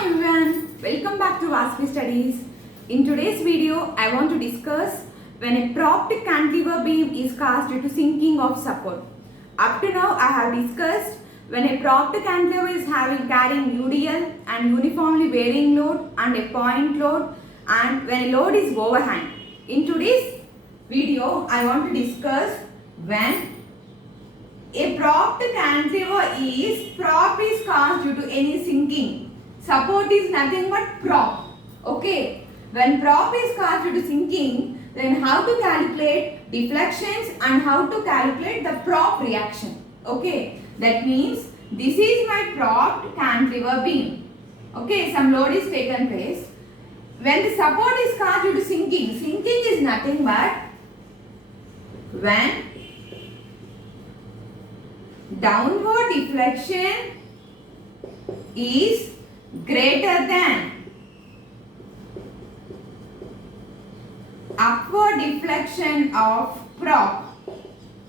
Hi everyone, welcome back to Vaspi Studies. In today's video, I want to discuss when a propped cantilever beam is cast due to sinking of support. Up to now, I have discussed when a propped cantilever is carrying UDL and uniformly varying load and a point load, and when a load is overhang. In today's video, I want to discuss when a propped cantilever prop is cast due to any sinking. Support is nothing but prop. Okay. When prop is cast due to sinking, then how to calculate deflections and how to calculate the prop reaction. Okay. That means this is my propped cantilever beam. Okay. Some load is taken place. When the support is cast due to sinking is nothing but when downward deflection is greater than upward deflection of prop.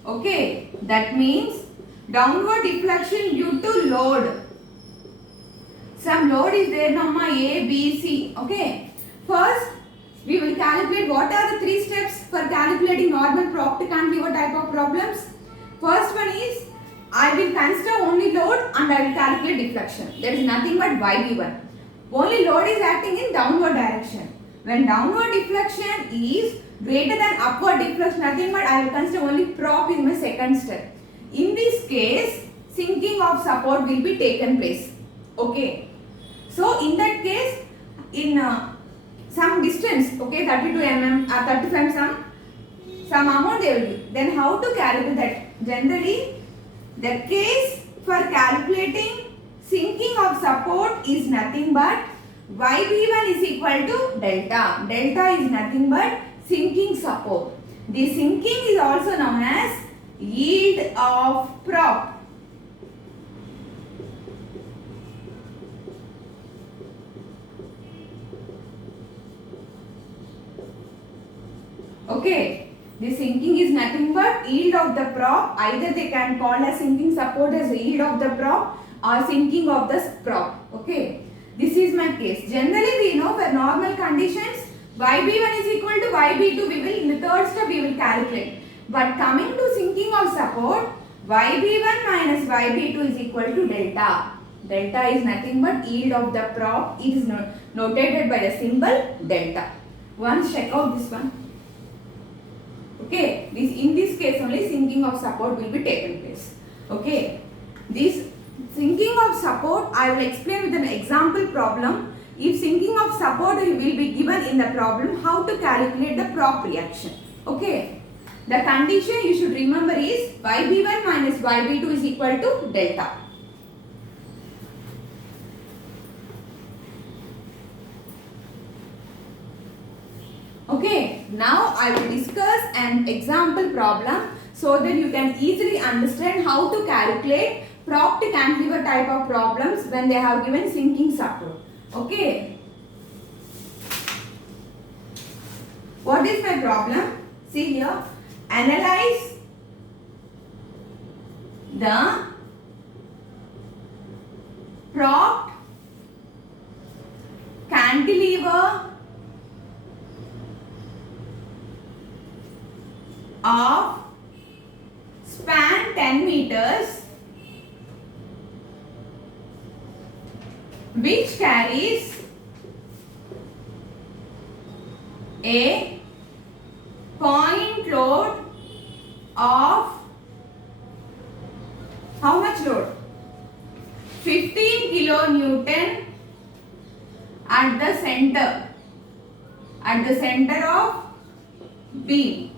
Okay, that means downward deflection due to load. Some load is there now, A, B, C. Okay, first we will calculate what are the three steps for calculating normal propped cantilever type of problems. First one is I will consider only load and I will calculate deflection. There is nothing but YB1. Only load is acting in downward direction. When downward deflection is greater than upward deflection, nothing but I will consider only prop is my second step. In this case, sinking of support will be taken place. Okay. So in that case, in some distance, okay, 32 mm or 35 some amount they will be. Then how to calculate that? Generally, the case for calculating sinking of support is nothing but YB1 is equal to delta. Delta is nothing but sinking support. The sinking is also known as yield of prop. Okay. The sinking is nothing but yield of the prop. Either they can call as sinking support as yield of the prop or sinking of the prop. Okay. This is my case. Generally we know for normal conditions YB1 is equal to YB2. We will in the third step we will calculate. But coming to sinking of support, YB1 minus YB2 is equal to delta. Delta is nothing but yield of the prop. It is notated by the symbol delta. Once check out this one. Okay, in this case only sinking of support will be taken place. Okay, this sinking of support I will explain with an example problem. If sinking of support will be given in the problem, how to calculate the prop reaction. Okay, the condition you should remember is YB1 minus YB2 is equal to delta. Okay, now I will discuss an example problem so that you can easily understand how to calculate propped cantilever type of problems when they have given sinking support. Okay. What is my problem? See here. Analyze the propped cantilever of span 10 meters which carries a point load of how much load? 15 kilonewton at the center of beam.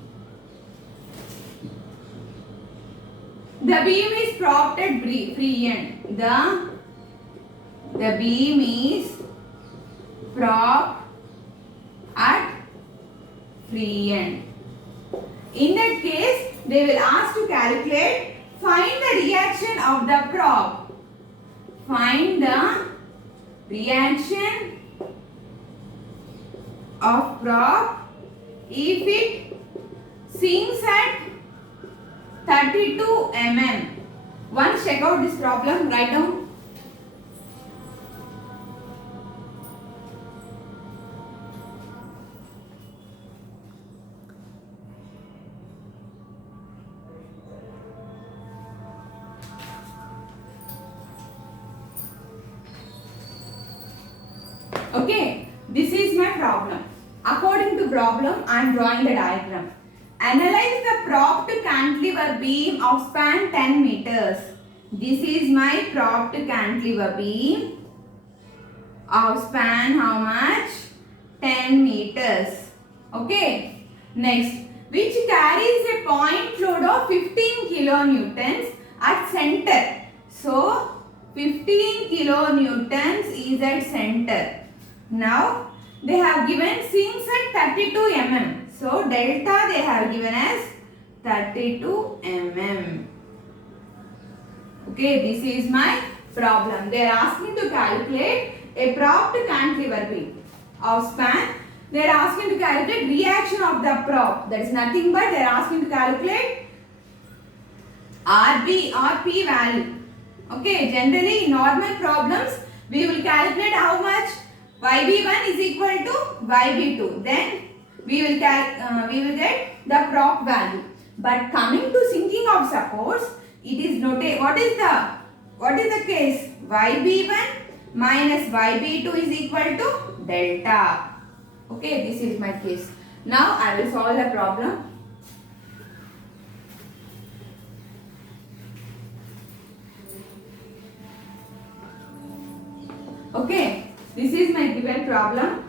The beam is propped at free end. The beam is propped at free end. In that case, they will ask to calculate, find the reaction of the prop. Find the reaction of prop if it sinks at 32 mm. Once check out this problem, write down. this is my problem. According to problem, I am drawing the diagram. Analyze the propped cantilever beam of span 10 meters. This is my propped cantilever beam of span how much? 10 meters. Okay. Next, which carries a point load of 15 kilonewtons at center. So, 15 kilonewtons is at center. Now, they have given sinks at 32 mm. So, delta they have given as 32 mm. Okay, this is my problem. They are asking to calculate a propped cantilever beam of span. They are asking to calculate reaction of the prop. That is nothing but they are asking to calculate RB or P value. Okay, generally in normal problems we will calculate how much YB1 is equal to YB2. Then we will get the prop value. But coming to sinking of supports, it is noted. What is the case? YB1 minus YB2 is equal to delta. Okay, this is my case. Now I will solve the problem. Okay, this is my given problem.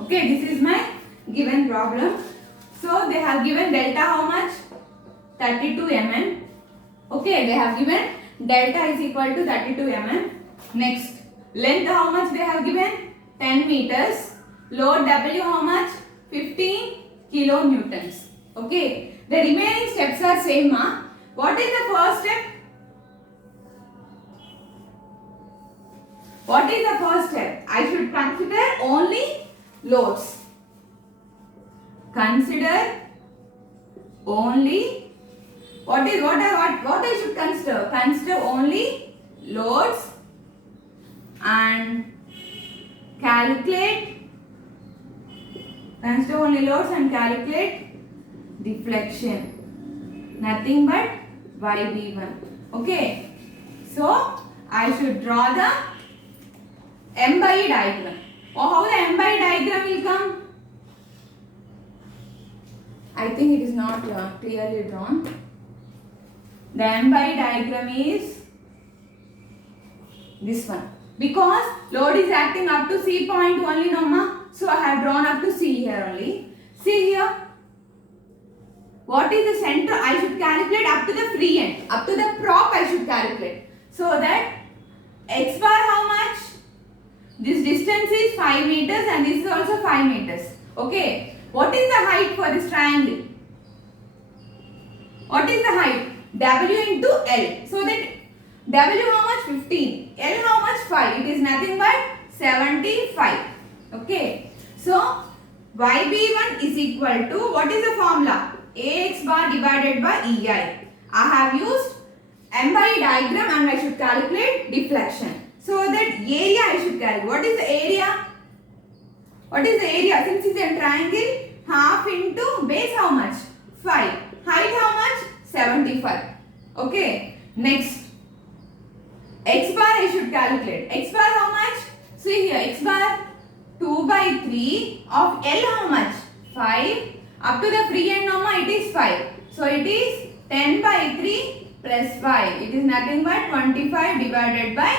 Okay, this is my given problem. So they have given delta how much? 32 mm. Okay, they have given delta is equal to 32 mm. Next, length how much they have given? 10 meters. Load W how much? 15 kilonewtons. Okay, the remaining steps are same. What is the first step? What is the first step? I should consider only loads. Consider only what I should consider? Consider only loads and calculate. Consider only loads and calculate deflection. Nothing but YB1. Okay. So I should draw the M by E diagram. Or how the M by E diagram will come? I think it is not clearly drawn. The M by E diagram is this one. Because load is acting up to C point only, no ma. So I have drawn up to C here only. See here. What is the center? I should calculate up to the free end. Up to the prop I should calculate. So that X bar how much? This distance is 5 meters and this is also 5 meters. Okay. What is the height for this triangle? What is the height? W into L. So that W how much? 15. L how much? 5. It is nothing but 75. Okay. So YB1 is equal to, what is the formula? AX bar divided by EI. I have used M by E diagram and I should calculate deflection. So that area I should calculate. What is the area? What is the area? Since it is a triangle, half into base how much? 5. Height how much? 75. Okay. Next. X bar I should calculate. X bar how much? See here. X bar 2 by 3 of L how much? 5. Up to the free end number it is 5. So it is 10 by 3 plus 5. It is nothing but 25 divided by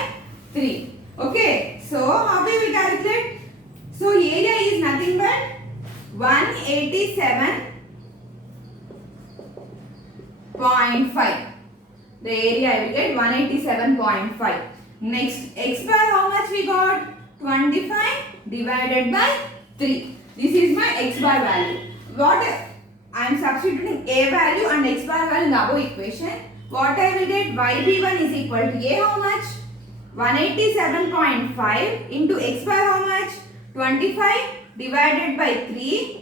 3. Okay. So how we will calculate? So area is nothing but 187.5. The area I will get 187.5. Next, X bar how much we got? 25 divided by 3. This is my X bar value. What I am substituting A value and X bar value in the above equation. What I will get? YB1 is equal to A how much? 187.5 into X bar how much? 25 divided by 3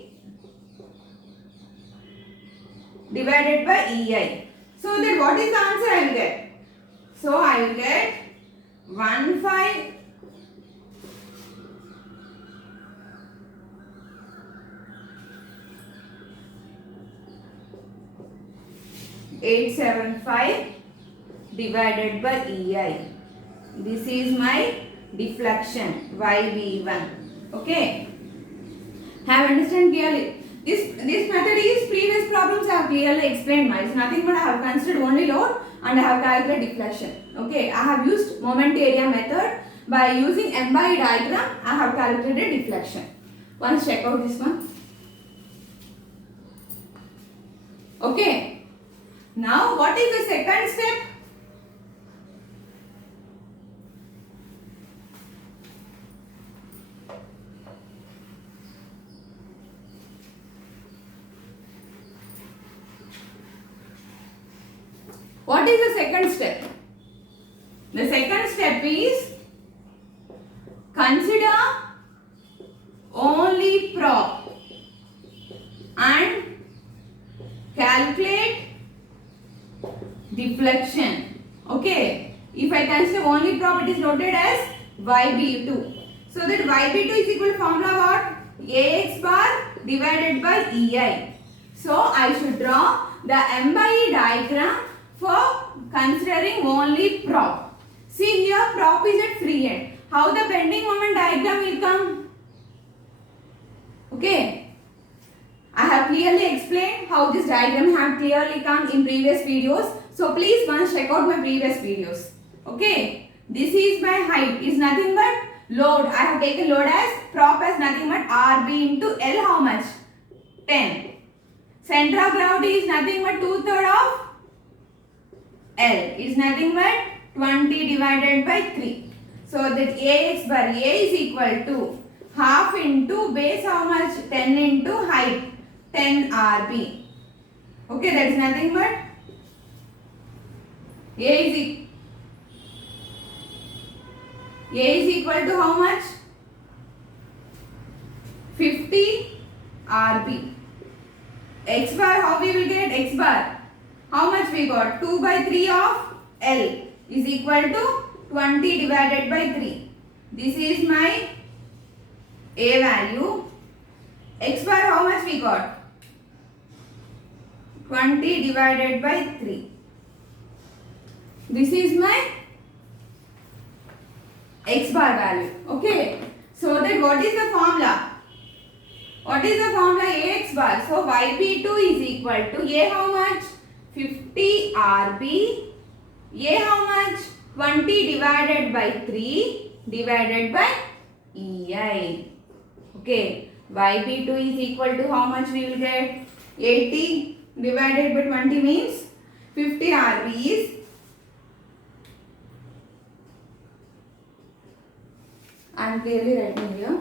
divided by EI. So then what is the answer I will get? So I will get 15 875 divided by EI. This is my deflection YB1. Okay. Have understand clearly. This method is previous problems I have clearly explained. It's nothing but I have considered only load and I have calculated deflection. Okay. I have used moment area method. By using M by E diagram, I have calculated deflection. Once check out this one. Okay. Now what is the second step? What is the second step? The second step is consider only prop and calculate deflection. Okay. If I consider only prop, it is noted as YB2. So that YB2 is equal to formula what? AX bar divided by EI. So I should draw the M by E diagram for considering only prop. See here, prop is at free end. How the bending moment diagram will come? Okay. I have clearly explained how this diagram have clearly come in previous videos. So please once check out my previous videos. Okay. This is my height. Is nothing but load. I have taken load as prop as nothing but RB into L. How much? 10. Center of gravity is nothing but 2/3 of L. Is nothing but 20 divided by 3. So that AX bar A is equal to half into base how much? 10 into height 10 RB. Okay, that is nothing but A is equal to how much? 50 RB. X bar, how we will get X bar? How much we got? 2 by 3 of L is equal to 20 divided by 3. This is my A value. X bar, how much we got? 20 divided by 3. This is my X bar value. Okay. So that what is the formula? What is the formula? AX bar. So YB2 is equal to A how much? 50 RB. A how much? 20 divided by 3 divided by EI. Okay. YB2 is equal to how much we will get? 80 divided by 20 means 50 RB is I am clearly writing here.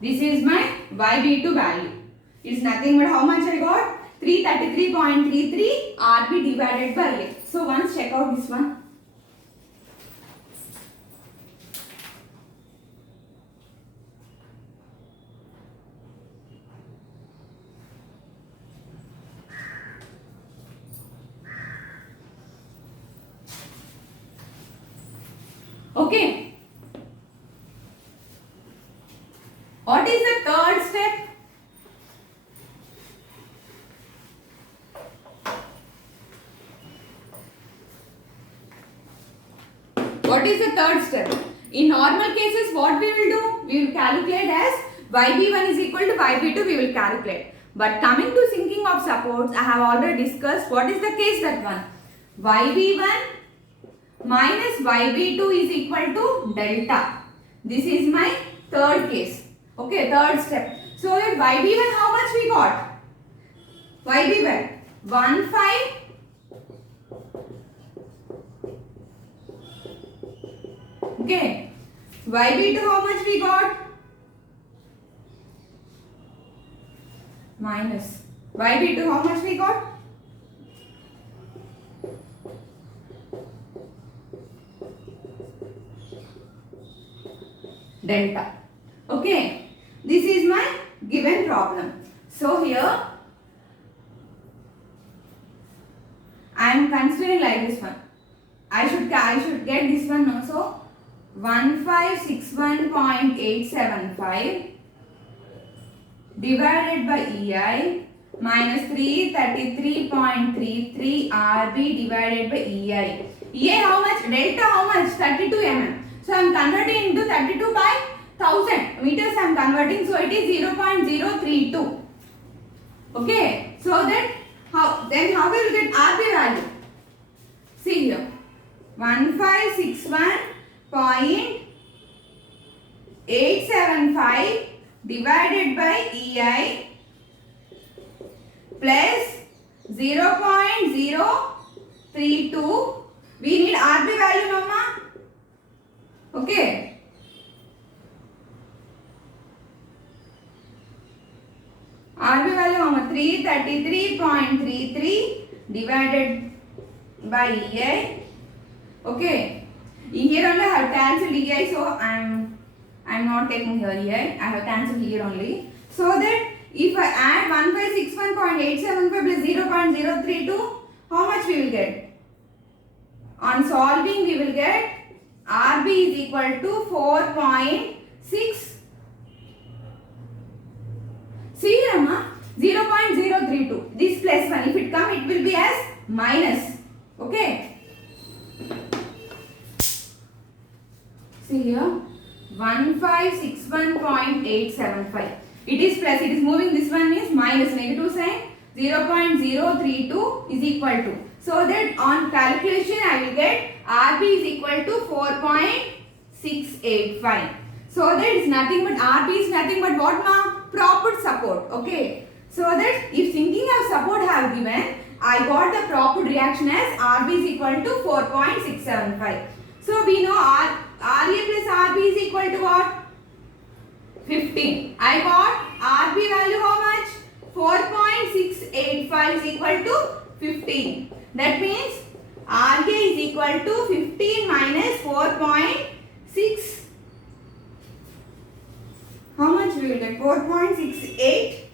This is my YB2 value. It's nothing but how much I got? 333.33 RB divided by A. So once check out this one. Okay. What is the third step? What is the third step? In normal cases, what we will do? We will calculate as YB1 is equal to YB2, we will calculate. But coming to sinking of supports, I have already discussed what is the case that one. YB1 minus YB2 is equal to delta. This is my third case. Okay, third step. So at YB1 how much we got? YB1 15. Okay. YB2 how much we got? Minus. YB2 how much we got? Delta. Okay. This is my given problem. So here I should get this one also. 1561.875 divided by EI minus 333.33 RB divided by EI. EI how much? Delta how much? 32 mm. So I am converting into 32 by 1000 meters. I am converting. So it is 0.032. Okay. So that how will get RB value? See here. 1561.875 divided by EI plus 0.032. We need RB value, mama. Okay. RB value, mama, 333.33 divided by EI. Okay. Here only I have cancelled EI, so I'm not taking here EI. I have cancelled here only. So that if I add 1561.875 plus 0.032, how much we will get? On solving, we will get RB is equal to 4.6. See here, Amma, 0.032. This plus 1. If it come, it will be as minus. Okay. See here, 1561.875. It is plus, it is moving, this one is minus, negative sign. 0.032 is equal to. So that on calculation I will get RB is equal to 4.685. So that is nothing but RB is nothing but what, ma? Proper support. Okay. So that if thinking of support have given, I got the proper reaction as RB is equal to 4.675. So we know RA plus RB is equal to what? 15. I got RB value how much? 4.685 is equal to 15. That means RA is equal to 15 minus 4.6. How much we will get? 4.68.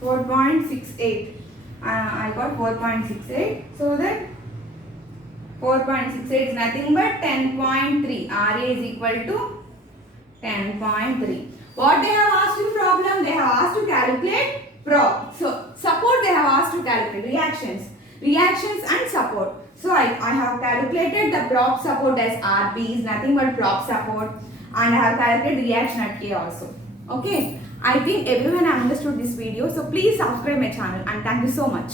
4.68. I got 4.68. So that 4.68 is nothing but 10.3. RA is equal to 10.3. What they have asked in problem? They have asked to calculate prop. So support they have asked to calculate reactions and support. So I have calculated the prop support as RB is nothing but prop support, and I have calculated reaction at K also. Okay. I think everyone understood this video. So please subscribe my channel and thank you so much.